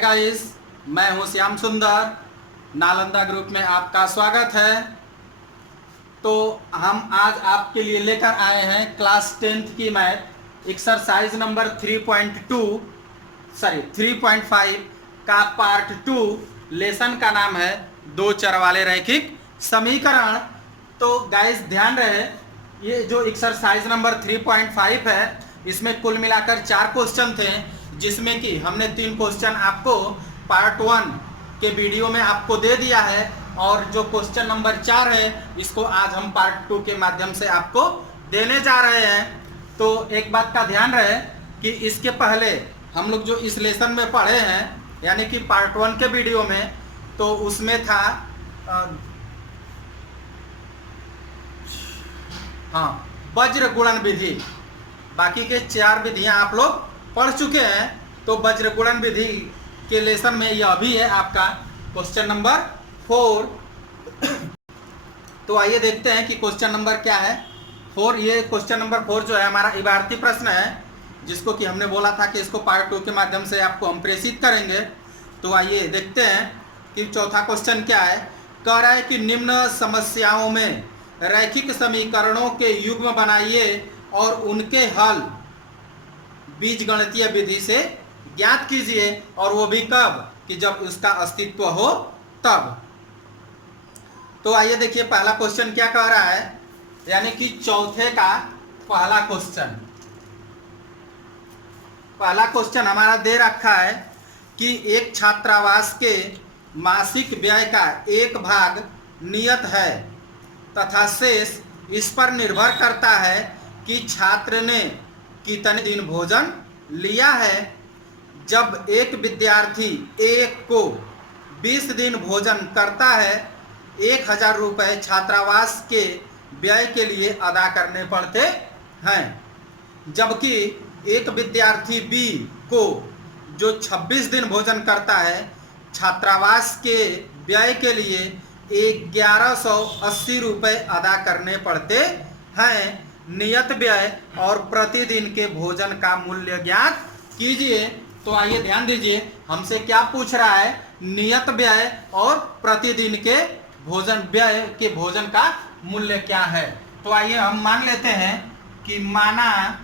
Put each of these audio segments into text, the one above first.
Guys, मैं हूं श्याम सुंदर। नालंदा ग्रुप में आपका स्वागत है। तो हम आज आपके लिए लेकर आए हैं क्लास 10th की मैथ एक्सरसाइज नंबर 3.5 का पार्ट 2। लेसन का नाम है दो चर वाले रैखिक समीकरण। तो गाइस ध्यान रहे, ये जो एक्सरसाइज नंबर 3.5 है, इसमें कुल मिलाकर 4 क्वेश्चन थे, जिसमें कि हमने 3 क्वेश्चन आपको पार्ट 1 के वीडियो में आपको दे दिया है, और जो क्वेश्चन नंबर 4 है इसको आज हम पार्ट 2 के माध्यम से आपको देने जा रहे हैं। तो एक बात का ध्यान रहे कि इसके पहले हम लोग जो इस लेसन में पढ़े हैं, यानी कि पार्ट 1 के वीडियो में, तो उसमें था वज्र गुणन विधि। बाकी के 4 विधियां आप लोग पढ़ चुके हैं। तो वज्र गुणन विधि के लेसन में यह भी है आपका क्वेश्चन नंबर 4। तो आइए देखते हैं कि क्वेश्चन नंबर क्या है 4। ये क्वेश्चन नंबर 4 जो है हमारा इबारती प्रश्न है, जिसको कि हमने बोला था कि इसको पार्ट 2 के माध्यम से आपको हम प्रेषित करेंगे। तो आइए देखते हैं कि चौथा क्वेश्चन क्या है। कह रहा है कि निम्न समस्याओं में रैखिक समीकरणों के युग्म बनाइए और उनके हल बीजगणितीय विधि से ज्ञात कीजिए, और वो भी कब, कि जब उसका अस्तित्व हो तब। तो आइए देखिए पहला क्वेश्चन क्या कह रहा है, यानी कि चौथे का पहला क्वेश्चन। पहला क्वेश्चन हमारा दे रखा है कि एक छात्रावास के मासिक व्यय का एक भाग नियत है तथा शेष इस पर निर्भर करता है कि छात्र ने कितने दिन भोजन लिया है। जब एक विद्यार्थी एक को 20 दिन भोजन करता है, 1000 रुपये छात्रावास के व्यय के लिए अदा करने पड़ते हैं। जबकि एक विद्यार्थी बी को जो 26 दिन भोजन करता है, छात्रावास के व्यय के लिए 1180 रुपये अदा करने पड़ते हैं। नियत व्यय और प्रतिदिन के भोजन का मूल्य ज्ञात कीजिए। तो आइए ध्यान दीजिए, हमसे क्या पूछ रहा है, नियत व्यय और प्रतिदिन के भोजन व्यय के भोजन का मूल्य क्या है। तो आइए हम मान लेते हैं कि माना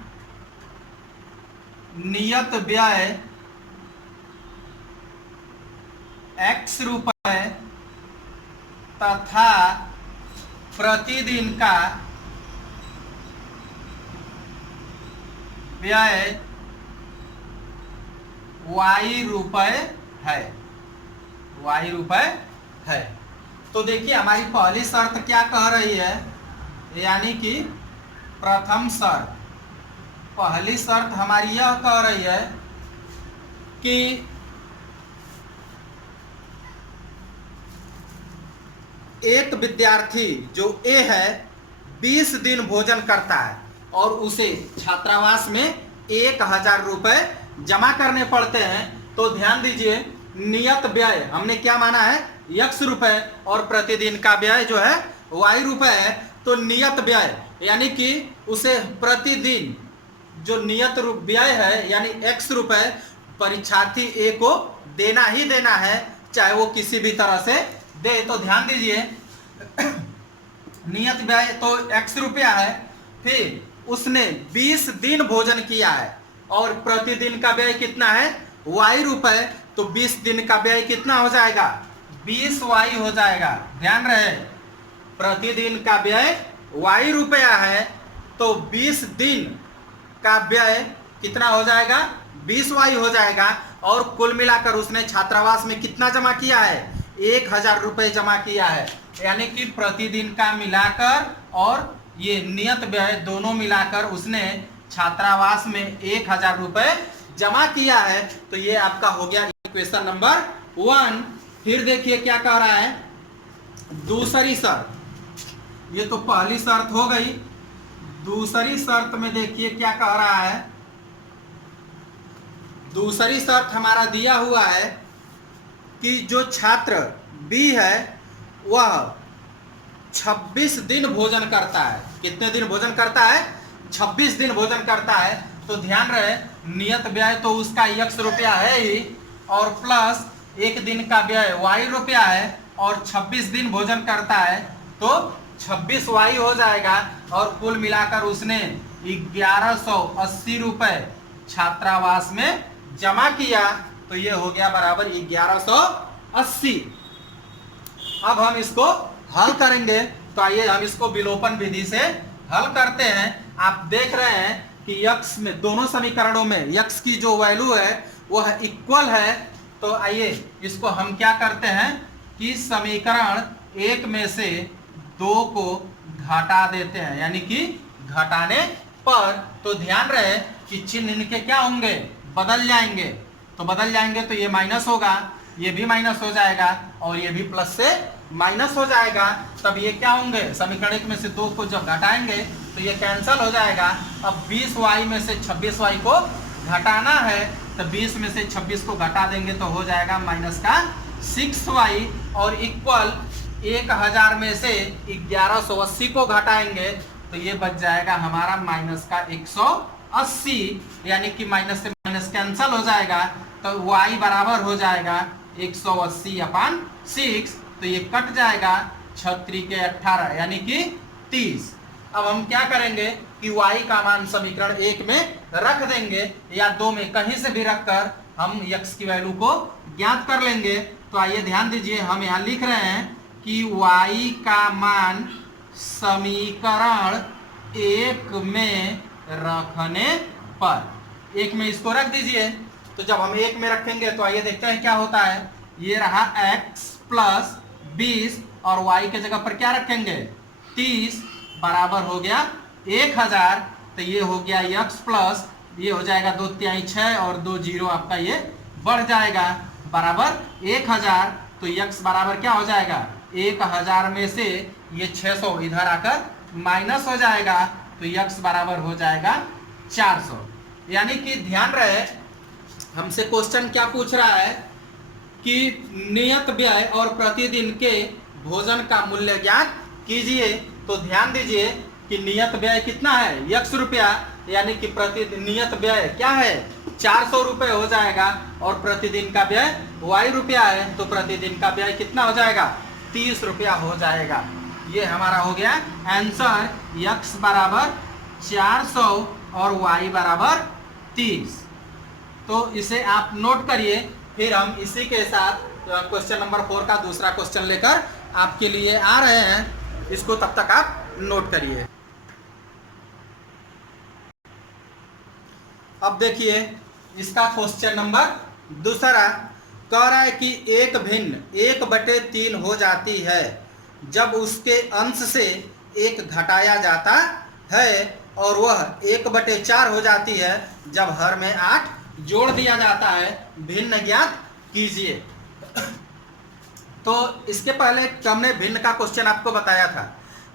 नियत व्यय x रुपये तथा प्रतिदिन का व्यय y रुपये है। y रुपये है। तो देखिए हमारी पहली शर्त क्या कह रही है, यानी कि प्रथम शर्त, पहली शर्त हमारी यह कह रही है कि एक विद्यार्थी जो ए है 20 दिन भोजन करता है और उसे छात्रावास में 1000 रुपये जमा करने पड़ते हैं। तो ध्यान दीजिए, नियत व्यय हमने क्या माना है, x रुपये, और प्रतिदिन का व्यय जो है y रुपये है। तो नियत व्यय यानी कि उसे प्रतिदिन जो नियत व्यय है यानी x रुपये परीक्षार्थी ए को देना ही देना है, चाहे वो किसी भी तरह से दे। तो ध्यान दीजिए नियत व्यय तो x रुपया है, फिर उसने 20 दिन भोजन किया है, और प्रतिदिन का व्यय कितना है, y रुपये। तो 20 दिन का व्यय कितना हो जाएगा, 20y हो जाएगा। ध्यान रहे, प्रतिदिन का व्यय y रुपया है, तो 20 दिन का व्यय कितना हो जाएगा, 20y हो जाएगा। और कुल मिलाकर उसने छात्रावास में कितना जमा किया है, 1000 रुपये जमा किया है। यानी कि प्रतिदिन का मिलाकर और ये नियत व्यय दोनों मिलाकर उसने छात्रावास में 1000 रुपये जमा किया है। तो ये आपका हो गया इक्वेशन नंबर 1। फिर देखिए क्या कह रहा है, दूसरी शर्त। ये तो पहली शर्त हो गई। दूसरी शर्त में देखिए क्या कह रहा है। दूसरी शर्त हमारा दिया हुआ है कि जो छात्र बी है वह 26 दिन भोजन करता है। कितने दिन भोजन करता है, 26 दिन भोजन करता है। तो ध्यान रहे, नियत व्यय तो उसका x रुपया है ही, और प्लस एक दिन का व्यय y रुपया है और 26 दिन भोजन करता है तो 26y हो जाएगा। और कुल मिलाकर उसने 1180 रुपए छात्रावास में जमा किया तो ये हो गया बराबर 1180। अब हम इसको हल करेंगे तो आइए हम इसको विलोपन विधि से हल करते हैं। आप देख रहे हैं कि x में दोनों समीकरणों में x की जो वैल्यू है वह इक्वल है। तो आइए इसको हम क्या करते हैं कि समीकरण 1 में से 2 को घटा देते हैं, यानी कि घटाने पर तो ध्यान रहे कि चिन्ह इनके क्या होंगे, बदल जाएंगे। तो बदल जाएंगे तो ये माइनस होगा, ये भी माइनस हो जाएगा और ये भी प्लस से माइनस हो जाएगा। तब ये क्या होंगे, समीकरण 1 में से 2 को जब घटाएंगे तो ये कैंसल हो जाएगा। अब 20y में से 26y को घटाना है तो 20 में से 26 को घटा देंगे तो हो जाएगा माइनस का 6y और इक्वल 1000 में से 1180 को घटाएंगे तो ये बच जाएगा हमारा माइनस का 180, यानी कि माइनस से माइनस कैंसल हो जाएगा तो y बराबर हो जाएगा 180/6। तो ये कट जाएगा 6 के 18 यानी कि 30। अब हम क्या करेंगे कि y का मान समीकरण 1 में रख देंगे या 2 में, कहीं से भी रखकर हम x की वैल्यू को ज्ञात कर लेंगे। तो आइए ध्यान दीजिए, हम यहाँ लिख रहे हैं कि y का मान समीकरण 1 में रखने पर, 1 में इसको रख दीजिए। तो जब हम 1 में रखेंगे तो आइए देखते हैं क्या होता है। ये रहा x प्लस 20 और y के जगह पर क्या रखेंगे 30 बराबर हो गया 1000। तो ये हो गया x प्लस, ये हो जाएगा 2 तिहाई 6 और 2 जीरो आपका ये बढ़ जाएगा बराबर 1000। तो x बराबर क्या हो जाएगा 1000 में से ये 600 इधर आकर माइनस हो जाएगा तो x बराबर हो जाएगा 400। यानी कि ध्यान रहे हमसे क्वेश्चन क्या पूछ रहा है कि नियत व्यय और प्रतिदिन के भोजन का मूल्य ज्ञात कीजिए। तो ध्यान दीजिए कि नियत व्यय कितना है x रुपया, यानी कि प्रतिदिन नियत व्यय क्या है 400 रुपये हो जाएगा और प्रतिदिन का व्यय y रुपया है तो प्रतिदिन का व्यय कितना हो जाएगा 30 रुपया हो जाएगा। ये हमारा हो गया आंसर, x बराबर 400 और y बराबर 30। तो इसे आप नोट करिए, फिर हम इसी के साथ क्वेश्चन नंबर 4 का दूसरा क्वेश्चन लेकर आपके लिए आ रहे हैं। इसको तब तक आप नोट करिए। अब देखिए इसका क्वेश्चन नंबर दूसरा कह रहा है कि एक भिन्न 1/3 हो जाती है जब उसके अंश से 1 घटाया जाता है और वह 1/4 हो जाती है जब हर में 8 जोड़ दिया जाता है, भिन्न ज्ञात कीजिए। तो इसके पहले हमने भिन्न का क्वेश्चन आपको बताया था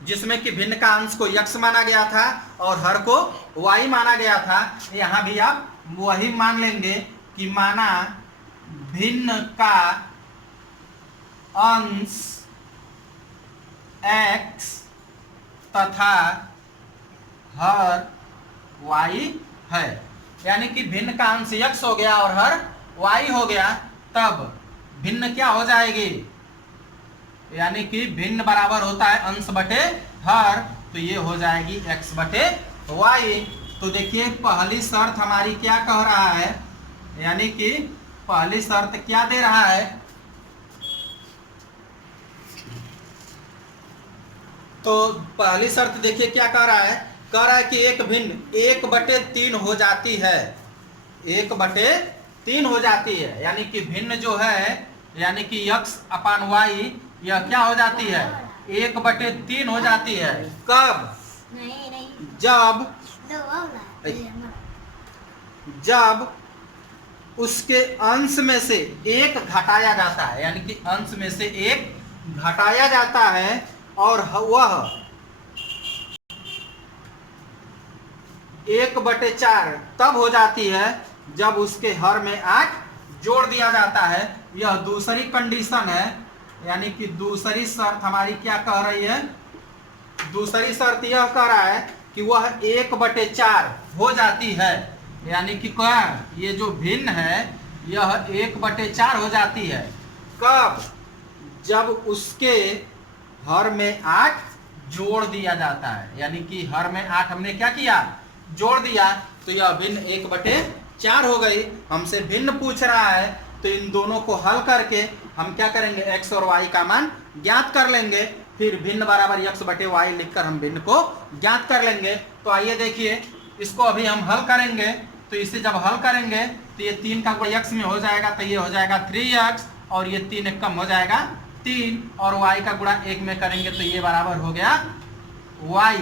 जिसमें कि भिन्न का अंश को x माना गया था और हर को y माना गया था। यहाँ भी आप वही मान लेंगे कि माना भिन्न का अंश x तथा हर y है, यानी कि भिन्न का अंश x हो गया और हर y हो गया। तब भिन्न क्या हो जाएगी, यानी कि भिन्न बराबर होता है अंश बटे हर, तो ये हो जाएगी x बटे y। तो देखिए पहली शर्त हमारी क्या कह रहा है, यानी कि पहली शर्त क्या दे रहा है, तो पहली शर्त देखिए क्या कह रहा है, कह रहा है कि एक भिन्न 1/3 हो जाती है, 1/3 हो जाती है, यानी कि भिन्न जो है यानी कि x/y यह क्या हो जाती है 1/3 हो जाती है। कब, जब उसके अंश में से 1 घटाया जाता है, यानी कि अंश में से 1 घटाया जाता है और वह 1/4 तब हो जाती है जब उसके हर में 8 जोड़ दिया जाता है। यह दूसरी कंडीशन है, यानी कि दूसरी शर्त हमारी क्या कह रही है, दूसरी शर्त यह कह रहा है कि वह 1/4 हो जाती है, यानी कि क्या ये जो भिन्न है यह 1/4 हो जाती है। कब? जब उसके हर में 8 जोड़ दिया जाता है, यानी कि हर में 8 हमने क्या किया, जोड़ दिया, तो यह भिन्न 1/4 हो गई। हमसे भिन्न पूछ रहा है, तो इन दोनों को हल करके हम क्या करेंगे, x और y का मान ज्ञात कर लेंगे। फिर भिन्न बराबर x/y लिखकर हम भिन्न को ज्ञात कर लेंगे। तो आइए देखिए, इसको अभी हम हल करेंगे। तो इसे जब हल करेंगे तो ये 3 का गुणा x में हो जाएगा, तो ये हो जाएगा 3x, और ये 3 एक कम हो जाएगा 3, और y का गुणा 1 में करेंगे तो ये बराबर हो गया y।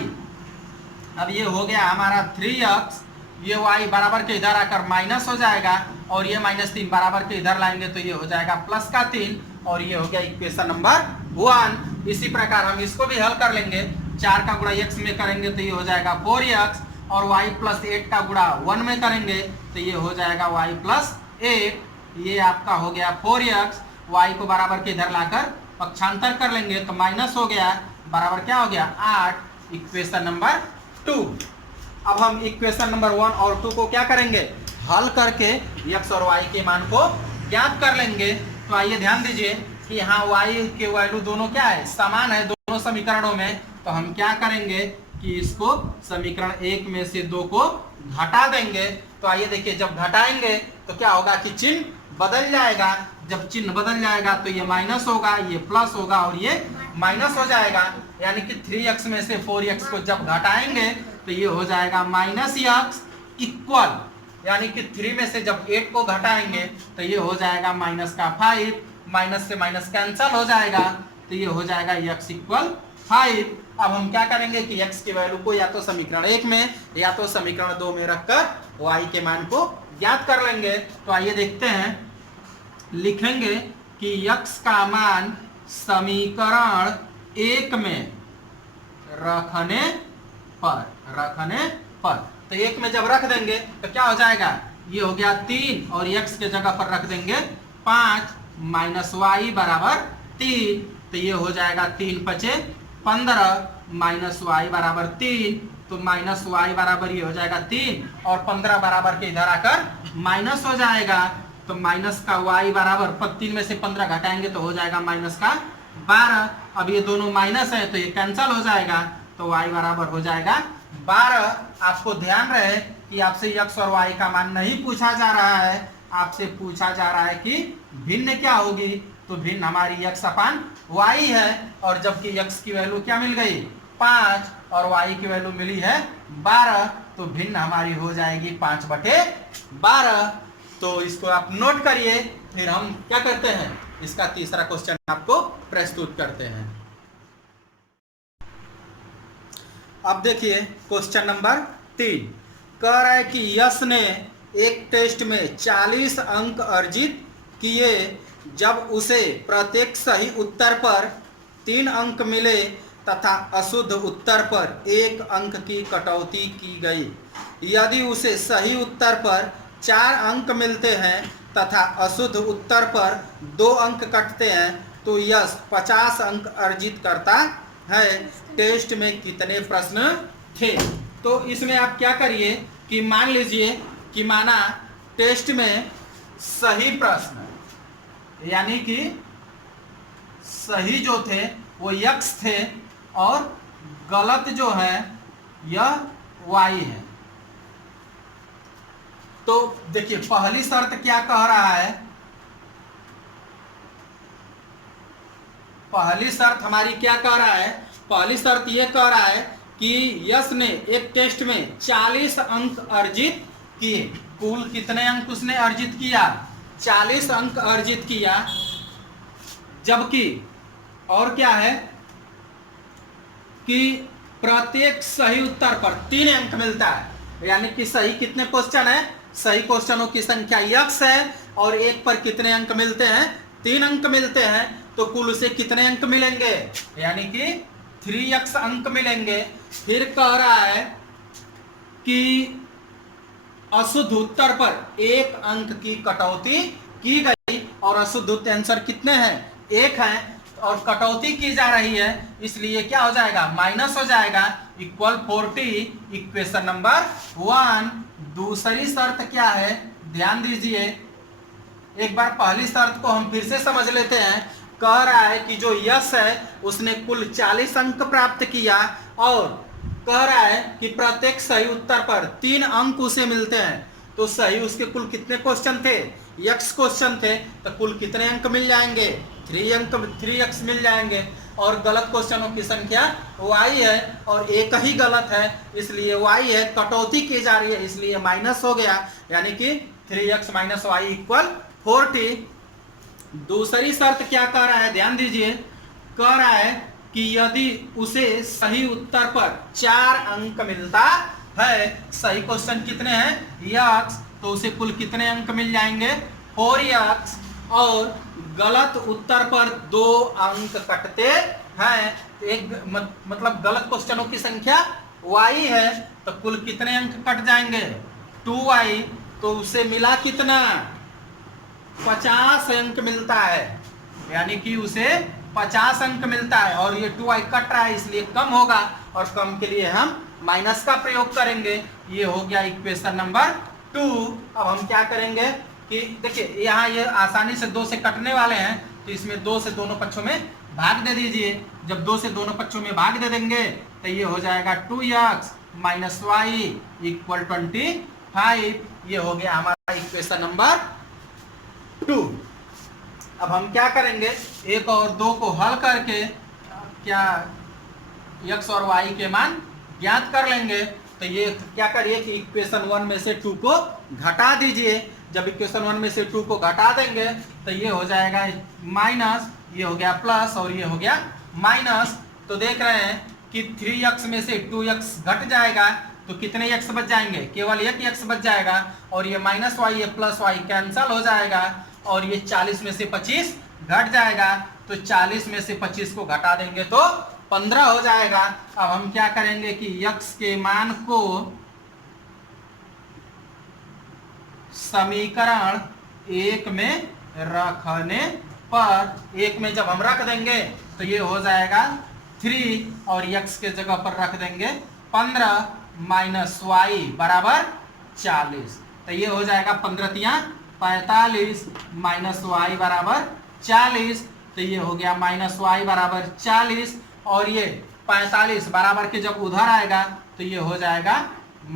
अब ये हो गया हमारा 3x, ये y बराबर के इधर आकर माइनस हो जाएगा, और ये -3 बराबर के इधर लाएंगे तो ये हो जाएगा +3, और ये हो गया इक्वेशन नंबर 1। इसी प्रकार हम इसको भी हल कर लेंगे। 4 का गुणा x में करेंगे तो ये हो जाएगा 4x, और y + 8 का गुणा 1 में करेंगे तो ये हो जाएगा y + 8। ये आपका हो गया 4x, y को बराबर के इधर लाकर पक्षांतर कर लेंगे तो माइनस हो गया, बराबर क्या हो गया 8, इक्वेशन नंबर 2। अब हम इक्वेशन नंबर 1 और 2 को क्या करेंगे, हल करके x और y के मान को ज्ञात कर लेंगे। तो आइए ध्यान दीजिए कि यहाँ y के वैल्यू दोनों क्या है, समान है दोनों समीकरणों में। तो हम क्या करेंगे कि इसको समीकरण 1 में से 2 को घटा देंगे। तो आइए देखिए, जब घटाएंगे तो क्या होगा कि चिन्ह बदल जाएगा। जब चिन्ह बदल जाएगा तो ये माइनस होगा, ये प्लस होगा, और ये माइनस हो जाएगा। यानी कि 3x में से 4x को जब घटाएंगे तो ये हो जाएगा -x इक्वल, यानी कि 3 में से जब 8 को घटाएंगे तो ये हो जाएगा -5, माइनस से माइनस कैंसल हो जाएगा, तो ये हो जाएगा x = 5। अब हम क्या करेंगे कि x की वैल्यू को या तो समीकरण 1 में या तो समीकरण 2 में रखकर y के मान को ज्ञात कर लेंगे। तो आइए देखते हैं, लिखेंगे कि x का मान समीकरण 1 में रखने पर, तो 1 में जब रख देंगे तो क्या हो जाएगा, ये हो गया 3, और x के जगह पर रख देंगे 5 -y बराबर 3, तो ये हो जाएगा 3 × 5 = 15 -y बराबर 3, तो -y बराबर ये हो जाएगा 3, और 15 बराबर के इधर आकर माइनस हो जाएगा, तो माइनस का y बराबर 3 में से 15 घटाएंगे तो हो जाएगा -12। अब ये दोनों माइनस है तो ये कैंसल हो जाएगा, तो y बराबर हो जाएगा 12। आपको ध्यान रहे कि आपसे x और y का मान नहीं पूछा जा रहा है, आपसे पूछा जा रहा है कि भिन्न क्या होगी। तो भिन्न हमारी x/y है, और जबकि x की वैल्यू क्या मिल गई 5 और y की वैल्यू मिली है 12, तो भिन्न हमारी हो जाएगी 5/12। तो इसको आप नोट करिए। फिर हम क्या करते हैं, इसका तीसरा क्वेश्चन आपको प्रस्तुत करते हैं। अब देखिए क्वेश्चन नंबर 3 कह रहा है कि यश ने एक टेस्ट में 40 अंक अर्जित किए। जब उसे प्रत्येक सही उत्तर पर 3 अंक मिले तथा अशुद्ध उत्तर पर 1 अंक की कटौती की गई। यदि उसे सही उत्तर पर 4 अंक मिलते हैं तथा अशुद्ध उत्तर पर 2 अंक कटते हैं तो यश 50 अंक अर्जित करता है। टेस्ट में कितने प्रश्न थे? तो इसमें आप क्या करिए कि मान लीजिए कि माना टेस्ट में सही प्रश्न, यानी कि सही जो थे वो x थे और गलत जो है यह y है। तो देखिए पहली शर्त क्या कह रहा है, पहली शर्त हमारी क्या कह रहा है, पहली शर्त ये कह रहा है कि यश ने एक टेस्ट में 40 अंक अर्जित किए। कुल कितने अंक उसने अर्जित किया? 40 अंक अर्जित किया। जबकि और क्या है कि प्रत्येक सही उत्तर पर 3 अंक मिलता है। यानी कि सही कितने क्वेश्चन है, सही क्वेश्चनों की संख्या x है और एक पर कितने अंक मिलते हैं, 3 अंक मिलते हैं। तो कुल उसे कितने अंक मिलेंगे, यानी कि 3x अंक मिलेंगे। फिर कह रहा है कि अशुद्ध उत्तर पर 1 अंक की कटौती की गई और अशुद्ध उत्तर आंसर कितने हैं, 1 है और कटौती की जा रही है, इसलिए क्या हो जाएगा, माइनस हो जाएगा, इक्वल 40, इक्वेशन नंबर 1। दूसरी शर्त क्या है, ध्यान दीजिए एक बार पहली शर्त को हम फिर से समझ लेते हैं। कह रहा है कि जो यश है उसने कुल 40 अंक प्राप्त किया और कह रहा है कि प्रत्येक सही उत्तर पर 3 अंक उसे मिलते हैं। तो सही उसके कुल कितने क्वेश्चन थे? यक्स क्वेश्चन थे, तो कुल कितने अंक मिल जाएंगे? 3 यक्स मिल जाएंगे। और गलत क्वेश्चनों की संख्या y है और एक ही गलत है, इसलिए y है, कटौती की जा रही है, इसलिए माइनस हो गया, यानी कि 3x माइनस वाई इक्वल 40। दूसरी शर्त क्या कह रहा है, ध्यान दीजिए। कह रहा है कि यदि उसे सही उत्तर पर 4 अंक मिलता है, सही क्वेश्चन कितने हैं? यक्स, तो उसे कुल कितने अंक मिल जाएंगे? 4x। और गलत उत्तर पर 2 अंक कटते हैं, एक मतलब गलत क्वेश्चनों की संख्या y है, तो कुल कितने अंक कट जाएंगे? 2y। तो उसे मिला कितना? 50 अंक मिलता है, यानी कि उसे 50 अंक मिलता है। और ये 2y कट रहा है इसलिए कम होगा, और कम के लिए हम माइनस का प्रयोग करेंगे। ये हो गया इक्वेशन नंबर 2। अब हम क्या करेंगे कि देखिए यहाँ ये आसानी से 2 से कटने वाले हैं, तो इसमें 2 से दोनों पक्षों में भाग दे दीजिए। जब 2 से दोनों पक्षों में भाग दे देंगे तो ये हो जाएगा 2x माइनस वाई इक्वल 25। ये हो गया हमारा इक्वेशन नंबर 2। अब हम क्या करेंगे, 1 और 2 को हल करके क्या x और y के मान ज्ञात कर लेंगे। तो ये क्या करिए कि इक्वेशन 1 में से 2 को घटा दीजिए। जब इक्वेशन 1 में से 2 को घटा देंगे तो ये हो जाएगा माइनस, ये हो गया प्लस और ये हो गया माइनस। तो देख रहे हैं कि 3x में से 2x घट जाएगा, तो कितने x बच जाएंगे? केवल एक x बच जाएगा। और ये माइनस y, ये प्लस y कैंसल हो जाएगा, और ये 40 में से 25 घट जाएगा। तो 40 में से 25 को घटा देंगे तो 15 हो जाएगा। अब हम क्या करेंगे कि x के मान को समीकरण 1 में रखने पर, 1 में जब हम रख देंगे तो ये हो जाएगा 3, और x के जगह पर रख देंगे 15 माइनस वाई बराबर 40। तो ये हो जाएगा 15 तियां 45 माइनस वाई बराबर 40। तो ये हो गया माइनस वाई बराबर 40, और ये 45 बराबर के जब उधर आएगा तो ये हो जाएगा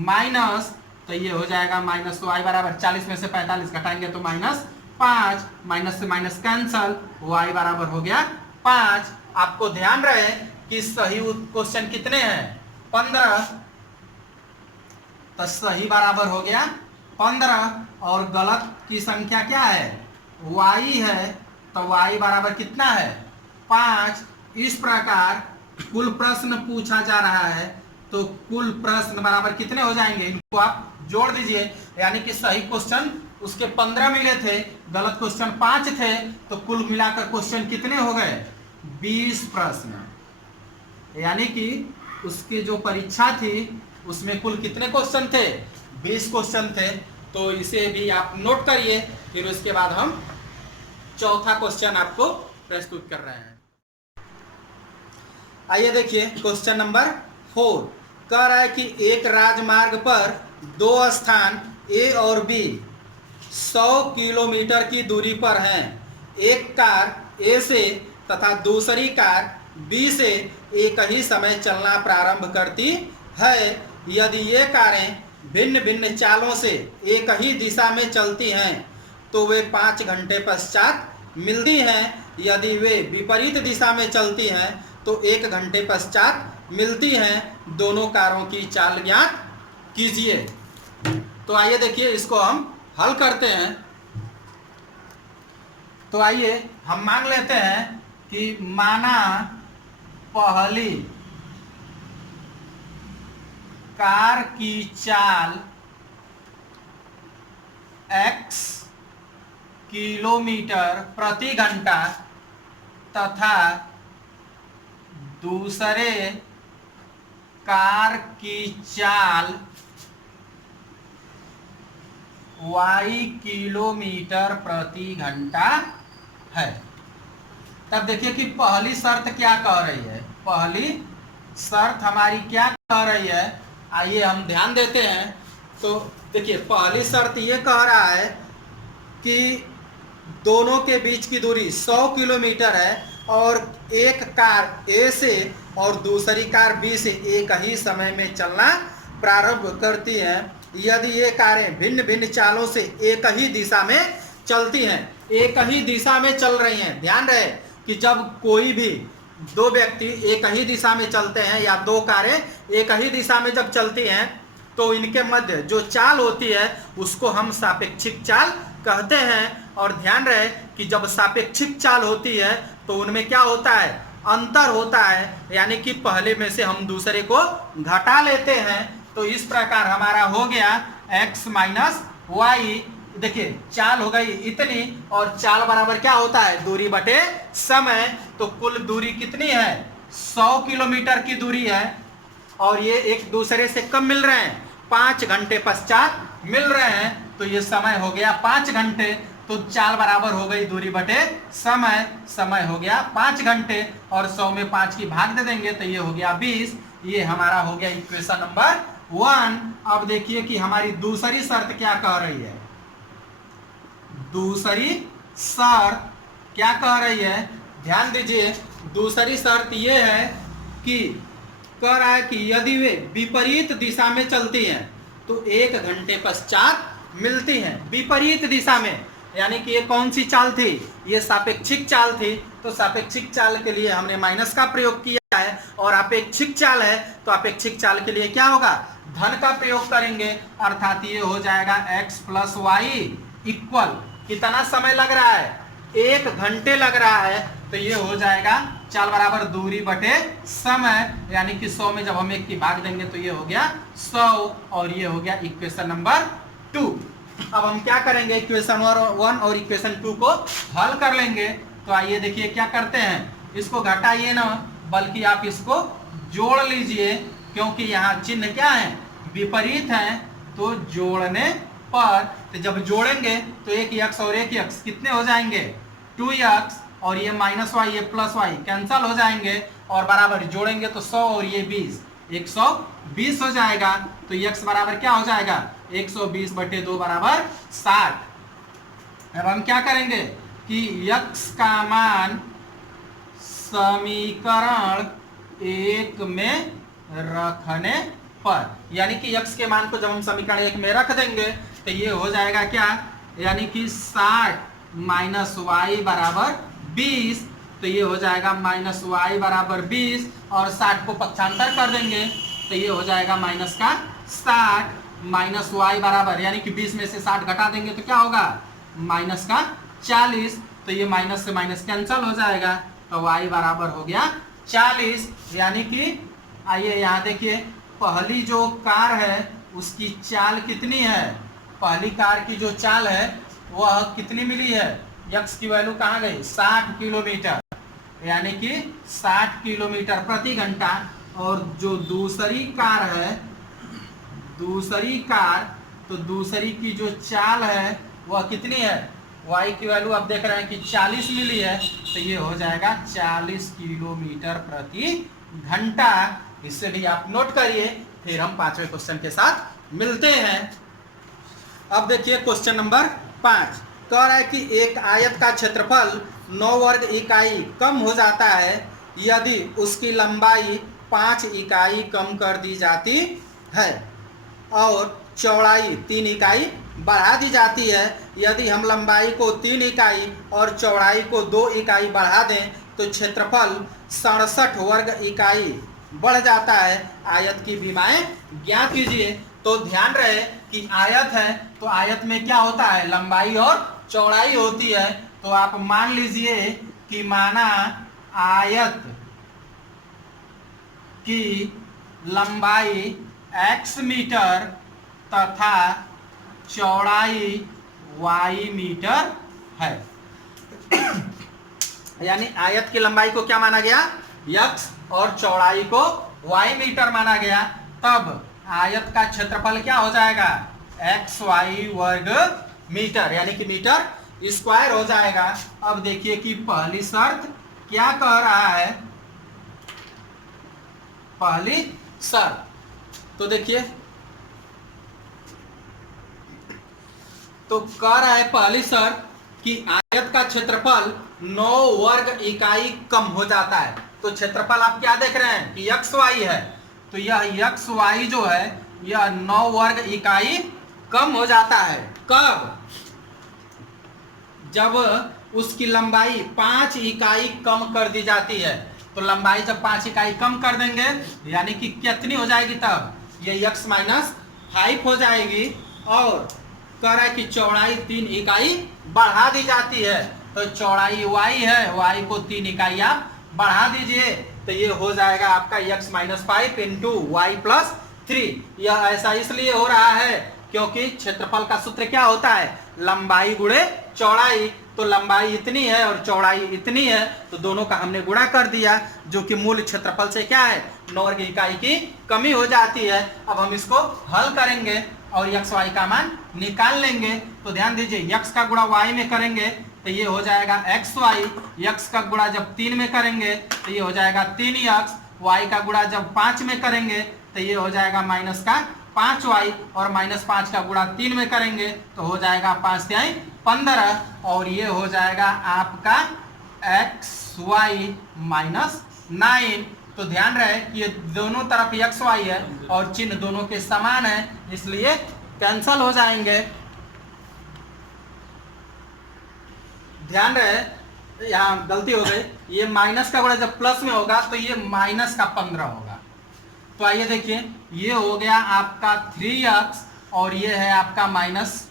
माइनस। तो ये हो जाएगा माइनस वाई बराबर 40 में से 45 घटाएंगे तो माइनस 5, माइनस से माइनस कैंसल, वाई बराबर हो गया 5। आपको ध्यान रहे कि सही क्वेश्चन कितने हैं? 15। तो सही बराबर हो गया 15, और गलत की संख्या क्या है? y है, तो y बराबर कितना है? 5। इस प्रकार कुल प्रश्न पूछा जा रहा है, तो कुल प्रश्न बराबर कितने हो जाएंगे? इनको आप जोड़ दीजिए, यानी कि सही क्वेश्चन उसके 15 मिले थे, गलत क्वेश्चन 5 थे, तो कुल मिलाकर क्वेश्चन कितने हो गए? 20 प्रश्न। यानी कि उसकी जो परीक्षा थी उसमें कुल कितने क्वेश्चन थे? 20 क्वेश्चन थे। तो इसे भी आप नोट करिए, फिर उसके बाद हम चौथा क्वेश्चन आपको प्रस्तुत कर रहे हैं। आइए देखिए क्वेश्चन नंबर 4। कह रहा है कि एक राजमार्ग पर 2 स्थान ए और बी 100 किलोमीटर की दूरी पर हैं। एक कार ए से तथा दूसरी कार बी से एक ही समय चलना प्रारंभ करती है। यदि ये कारें भिन्न भिन्न चालों से एक ही दिशा में चलती हैं तो वे 5 घंटे पश्चात मिलती हैं। यदि वे विपरीत दिशा में चलती हैं तो 1 घंटे पश्चात मिलती हैं। दोनों कारों की चाल ज्ञात कीजिए। तो आइए देखिए इसको हम हल करते हैं। तो आइए हम मान लेते हैं कि माना पहली कार की चाल x किलोमीटर प्रति घंटा तथा दूसरे कार की चाल y किलोमीटर प्रति घंटा है। तब देखिए कि पहली शर्त क्या कह रही है। पहली शर्त हमारी क्या कह रही है, आइए हम ध्यान देते हैं। तो देखिए पहली शर्त ये कह रहा है कि दोनों के बीच की दूरी 100 किलोमीटर है और एक कार ए से और दूसरी कार बी से एक ही समय में चलना प्रारंभ करती हैं। यदि ये कारें भिन्न भिन्न चालों से एक ही दिशा में चलती हैं, एक ही दिशा में चल रही हैं, ध्यान रहे कि जब कोई भी दो व्यक्ति एक ही दिशा में चलते हैं या दो कारें एक ही दिशा में जब चलती हैं तो इनके मध्य जो चाल होती है उसको हम सापेक्षिक चाल कहते हैं। और ध्यान रहे कि जब सापेक्षिक चाल होती है तो उनमें क्या होता है, अंतर होता है, यानी कि पहले में से हम दूसरे को घटा लेते हैं। तो इस प्रकार हमारा हो गया x माइनस वाई। देखिए चाल हो गई इतनी और चाल बराबर क्या होता है, दूरी बटे समय। तो कुल दूरी कितनी है, 100 किलोमीटर की दूरी है और ये एक दूसरे से कब मिल रहे हैं, 5 घंटे पश्चात मिल रहे हैं। तो ये समय हो गया 5 घंटे। तो चाल बराबर हो गई दूरी बटे समय, समय हो गया 5 घंटे और 100 में 5 की भाग दे देंगे तो ये हो गया 20। ये हमारा हो गया इक्वेशन नंबर 1। अब देखिए कि हमारी दूसरी शर्त क्या कह रही है, दूसरी शर्त क्या कह रही है, ध्यान दीजिए। दूसरी शर्त यह है कि कह रहा है कि यदि वे विपरीत दिशा में चलती हैं तो 1 घंटे पश्चात मिलती हैं। विपरीत दिशा में यानी कि ये कौन सी चाल थी, ये सापेक्षिक चाल थी। तो सापेक्षिक चाल के लिए हमने माइनस का प्रयोग किया है और अपेक्षिक चाल है तो अपेक्षिक चाल के लिए क्या होगा, धन का प्रयोग करेंगे। अर्थात ये हो जाएगा x प्लस वाई इक्वल कितना समय लग रहा है, 1 घंटे लग रहा है। तो ये हो जाएगा चाल बराबर दूरी बटे समय, यानी कि 100 में जब हम 1 की भाग देंगे तो ये हो गया 100 और ये हो गया इक्वेशन नंबर 2। अब हम क्या करेंगे, इक्वेशन 1 और इक्वेशन 2 को हल कर लेंगे। तो आइए देखिए क्या करते हैं, इसको घटाइए ना बल्कि आप इसको जोड़ लीजिए, क्योंकि यहाँ चिन्ह क्या है, विपरीत है। तो जोड़ने पर तो जब जोड़ेंगे तो एक x और एक x कितने हो जाएंगे, 2x और ये माइनस वाई ये प्लस वाई कैंसल हो जाएंगे और बराबर जोड़ेंगे तो 100 और ये 20 120 हो जाएगा। तो x बराबर क्या हो जाएगा, 120 बटे 2 बराबर 60। अब हम क्या करेंगे कि x का मान समीकरण 1 में रखने पर, यानी कि x के मान को जब हम समीकरण 1 में रख देंगे तो ये हो जाएगा क्या, यानी कि 60 माइनस वाई बराबर 20। तो ये हो जाएगा माइनस वाई बराबर 20 और 60 को पक्षांतर कर देंगे तो ये हो जाएगा माइनस का 60 माइनस वाई बराबर, यानी कि 20 में से 60 घटा देंगे तो क्या होगा, माइनस का 40। तो ये माइनस से माइनस कैंसल हो जाएगा तो वाई बराबर हो गया 40। यानी कि आइए यहाँ देखिए, पहली जो कार है उसकी चाल कितनी है, पहली कार की जो चाल है वह कितनी मिली है, x की वैल्यू कहाँ गई, 60 किलोमीटर, यानी कि 60 किलोमीटर प्रति घंटा। और जो दूसरी कार है, दूसरी कार, तो दूसरी की जो चाल है वह कितनी है, y की वैल्यू आप देख रहे हैं कि 40 मिली है। तो ये हो जाएगा 40 किलोमीटर प्रति घंटा। इससे भी आप नोट करिए, फिर हम 5वें क्वेश्चन के साथ मिलते हैं। अब देखिए क्वेश्चन नंबर 5 कह रहा है कि एक आयत का क्षेत्रफल 9 वर्ग इकाई कम हो जाता है यदि उसकी लंबाई 5 इकाई कम कर दी जाती है और चौड़ाई 3 इकाई बढ़ा दी जाती है। यदि हम लंबाई को 3 इकाई और चौड़ाई को 2 इकाई बढ़ा दें तो क्षेत्रफल 67 वर्ग इकाई बढ़ जाता है। आयत की विमाएं ज्ञात कीजिए। तो ध्यान रहे कि आयत है तो आयत में क्या होता है, लंबाई और चौड़ाई होती है। तो आप मान लीजिए कि माना आयत की लंबाई x मीटर तथा चौड़ाई y मीटर है। यानी आयत की लंबाई को क्या माना गया, x और चौड़ाई को y मीटर माना गया। तब आयत का क्षेत्रफल क्या हो जाएगा, xy वर्ग मीटर, यानी कि मीटर स्क्वायर हो जाएगा। अब देखिए कि पहली शर्त क्या कह रहा है, पहली शर्त तो देखिए, तो कह रहा है पहली शर्त कि आयत का क्षेत्रफल 9 वर्ग इकाई कम हो जाता है। तो क्षेत्रफल आप क्या देख रहे हैं कि एक्स वाई है, तो यह एक्स वाई जो है यह 9 वर्ग इकाई कम हो जाता है। कब? जब उसकी लंबाई 5 इकाई कम कर दी जाती है। तो लंबाई जब 5 इकाई कम कर देंगे यानी कि कितनी हो जाएगी, तब ये x माइनस 5 हो जाएगी। और कह रहा है कि चौड़ाई 3 इकाई बढ़ा दी जाती है। तो चौड़ाई y है, y को 3 इकाई आप बढ़ा दीजिए, तो ये हो जाएगा आपका x minus 5 into y plus 3। यह ऐसा इसलिए हो रहा है क्योंकि क्षेत्रफल का सूत्र क्या होता है, लंबाई गुणे चौड़ाई। तो लंबाई इतनी है और चौड़ाई इतनी है, तो दोनों का हमने गुणा कर दिया, जो कि मूल क्षेत्रफल से क्या है, 9 वर्ग इकाई की कमी हो जाती है। अब हम इसको हल करेंगे और x y का मान निकाल लेंगे। तो ध्यान दीजिए, x का गुणा y में करेंगे तो ये हो जाएगा एक्स वाई, x का गुणा जब 3 में करेंगे तो ये हो जाएगा 3x, y का गुणा जब 5 में करेंगे तो ये हो जाएगा माइनस का 5y, और माइनस 5 का गुणा 3 में करेंगे तो हो जाएगा 5 तिहाई 15, और ये हो जाएगा आपका एक्स वाई माइनस 9। तो ध्यान रहे कि ये दोनों तरफ एक्स वाई है और चिन्ह दोनों के समान है, इसलिए कैंसल हो जाएंगे। ध्यान रहे यहाँ गलती हो गई, ये माइनस का गुणा जब प्लस में होगा तो ये माइनस का 15 होगा। तो आइए देखिए, ये हो गया आपका 3x और ये है आपका माइनस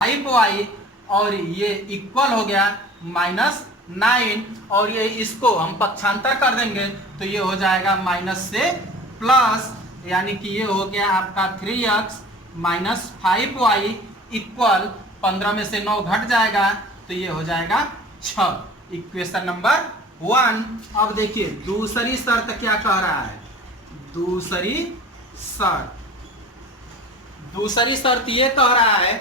5y, और ये इक्वल हो गया माइनस 9, और ये इसको हम पक्षांतर कर देंगे तो ये हो जाएगा माइनस से प्लस, यानी कि ये हो गया आपका 3x माइनस 5y इक्वल 15 में से 9 घट जाएगा तो ये हो जाएगा 6। Equation number 1। अब देखिए दूसरी शर्त क्या कह रहा है, दूसरी शर्त ये कह रहा है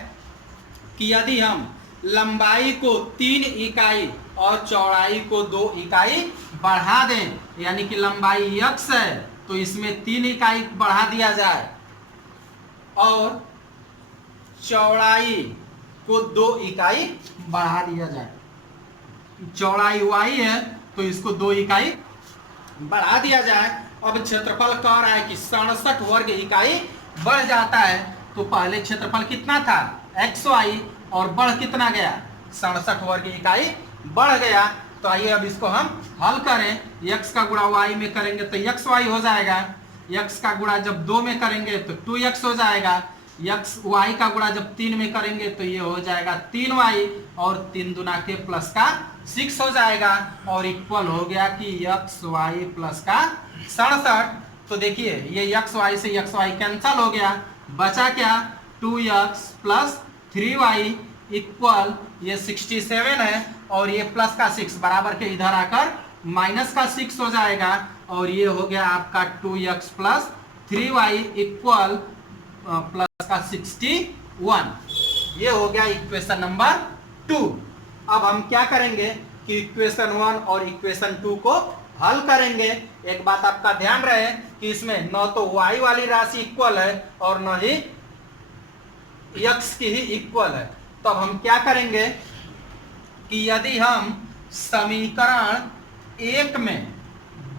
कि यदि हम लंबाई को 3 इकाई और चौड़ाई को 2 इकाई बढ़ा दें, यानी कि लंबाई x है तो इसमें 3 इकाई बढ़ा दिया जाए, और चौड़ाई को 2 इकाई बढ़ा दिया जाए। चौड़ाई y है तो इसको 2 इकाई बढ़ा दिया जाए। अब क्षेत्रफल कह रहा है कि 67 वर्ग इकाई बढ़ जाता है। तो पहले क्षेत्रफल कितना था xy, और बढ़ कितना गया, 67 वर्ग इकाई बढ़ गया। तो आइए अब इसको हम हल करें। x का गुणा y में करेंगे तो xy हो जाएगा, x का गुणा जब 2 में करेंगे तो 2x हो जाएगा, y का गुणा जब 3 में करेंगे तो ये हो जाएगा 3y, और 3 दुना के प्लस का 6 हो जाएगा, और इक्वल हो गया कि xy प्लस का 67। तो देखिए ये xy से xy कैंसल हो गया, बचा क्या, 2x प्लस 3y इक्वल ये 67 है, और ये प्लस का 6 बराबर के इधर आकर माइनस का 6 हो जाएगा, और ये हो गया आपका 2x plus 3y equal plus का 61। ये हो गया इक्वेशन नंबर 2। अब हम क्या करेंगे कि इक्वेशन 1 और इक्वेशन 2 को हल करेंगे। एक बात आपका ध्यान रहे कि इसमें न तो y वाली राशि इक्वल है और न ही x की ही इक्वल है। तो अब हम क्या करेंगे कि यदि हम समीकरण 1 में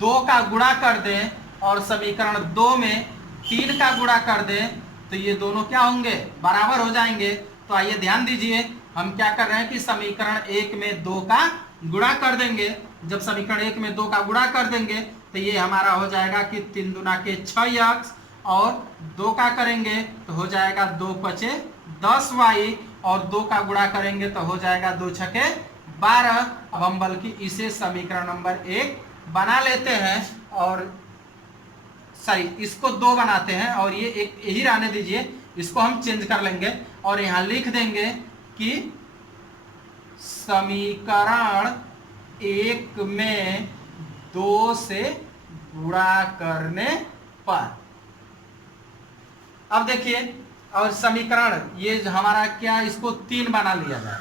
2 का गुणा कर दें और समीकरण 2 में 3 का गुणा कर दें तो ये दोनों क्या होंगे, बराबर हो जाएंगे। तो आइए ध्यान दीजिए, हम क्या कर रहे हैं कि समीकरण 1 में 2 का गुणा कर देंगे। जब समीकरण 1 में 2 का गुणा कर देंगे तो ये हमारा हो जाएगा कि 3 दुना के 6x, और 2 का करेंगे तो हो जाएगा 2 पचे 10y, और 2 का गुणा करेंगे तो हो जाएगा 2 छके 12। अब हम बल्कि इसे समीकरण नंबर 1 बना लेते हैं, और सॉरी इसको 2 बनाते हैं, और ये एक यही रहने दीजिए, इसको हम चेंज कर लेंगे और यहाँ लिख देंगे कि समीकरण 1 में 2 से गुणा करने पर। अब देखिए, और समीकरण ये हमारा क्या, इसको 3 बना लिया जाए।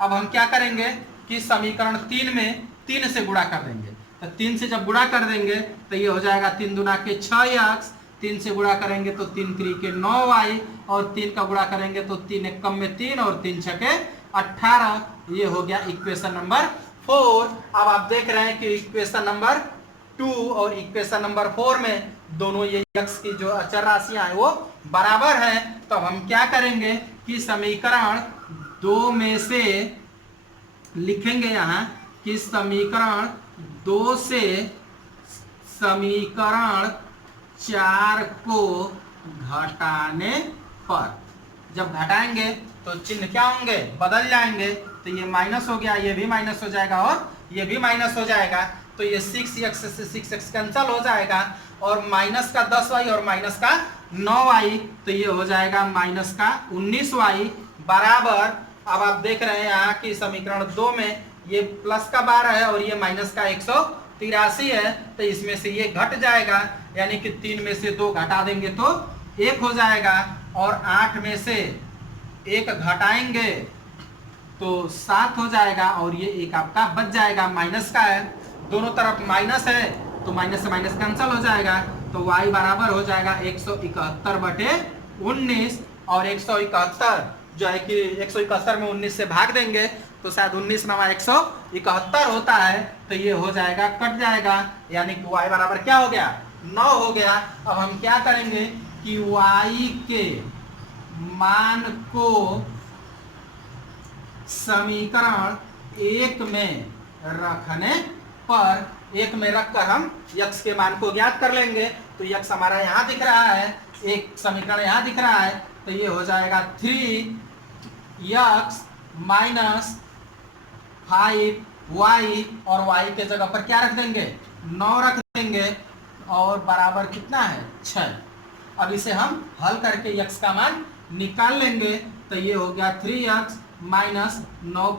अब हम क्या करेंगे कि समीकरण 3 में 3 से गुणा कर देंगे। तो 3 से जब गुणा कर देंगे तो ये हो जाएगा 3 दुना के 6x, 3 से गुणा करेंगे तो 3 3 के 9y, और 3 का गुणा करेंगे तो 3 1 कम में 3 और 3 6 के 18, ये हो गया इक्वेशन नंबर 4। अब आप देख रहे हैं कि इक्वेशन नंबर 2 और इक्वेशन नंबर 4 में दोनों ये x की जो अचर राशियां हैं वो बराबर हैं। तो हम क्या करेंगे कि समीकरण 2 में से लिखेंगे यहाँ कि समीकरण 2 से समीकरण 4 को घटाने पर, जब घटाएंगे तो चिन्ह क्या होंगे, बदल जाएंगे। तो ये माइनस हो गया, ये भी माइनस हो जाएगा और ये भी माइनस हो जाएगा। तो ये 6x से 6x कैंसल हो जाएगा और माइनस का 10y और माइनस का 9y, तो ये हो जाएगा माइनस का 19y बराबर। अब आप देख रहे हैं यहाँ की समीकरण 2 में ये प्लस का 12 है और ये माइनस का 183 है, तो इसमें से ये घट जाएगा, यानी कि 3 में से 2 घटा देंगे तो 1 हो जाएगा और 8 में से 1 घटाएंगे तो 7 हो जाएगा और ये 1 आपका बच जाएगा, माइनस का है, दोनों तरफ माइनस है तो माइनस से माइनस कैंसल हो जाएगा। तो y बराबर हो जाएगा 171/19 और 171 जो है कि 171 में 19 से भाग देंगे तो शायद 19 नवा 171 होता है, तो ये हो जाएगा, कट जाएगा, यानी कि y बराबर क्या हो गया, 9 हो गया। अब हम क्या करेंगे कि y के मान को समीकरण 1 में रखने पर, 1 में रखकर हम x के मान को ज्ञात कर लेंगे। तो x हमारा यहाँ दिख रहा है, एक समीकरण यहाँ दिख रहा है, तो ये हो जाएगा 3x माइनस 5y और y के जगह पर क्या रख देंगे, 9 रख देंगे और बराबर कितना है, 6। अब इसे हम हल करके x का मान निकाल लेंगे। तो ये हो गया 3x माइनस 9 ×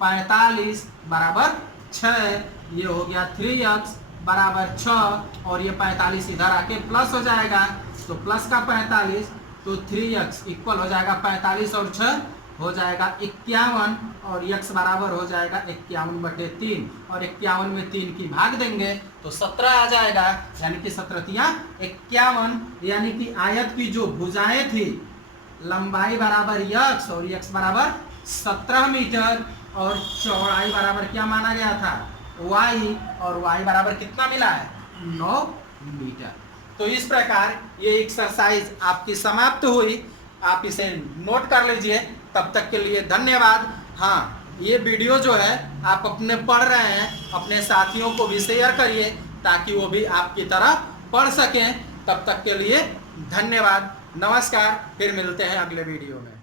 45 बराबर 6, ये हो गया 3x बराबर 6 और ये 45 इधर आके प्लस हो जाएगा, तो प्लस का 45, तो 3x इक्वल हो जाएगा 45 और 6 हो जाएगा 51 और x बराबर हो जाएगा 51/3 और 51 में 3 की भाग देंगे तो 17 आ जाएगा, यानी कि 17×3 = 51, यानी कि आयत की जो भुजाएं थी, लंबाई बराबर x और x बराबर 17 मीटर और चौड़ाई बराबर क्या माना गया था, y, और y बराबर कितना मिला है, 9 मीटर। तो इस प्रकार ये एक्सरसाइज आपकी समाप्त हुई, आप इसे नोट कर लीजिए। तब तक के लिए धन्यवाद। हाँ, ये वीडियो जो है आप अपने पढ़ रहे हैं, अपने साथियों को भी शेयर करिए ताकि वो भी आपकी तरह पढ़ सकें। तब तक के लिए धन्यवाद, नमस्कार, फिर मिलते हैं अगले वीडियो में।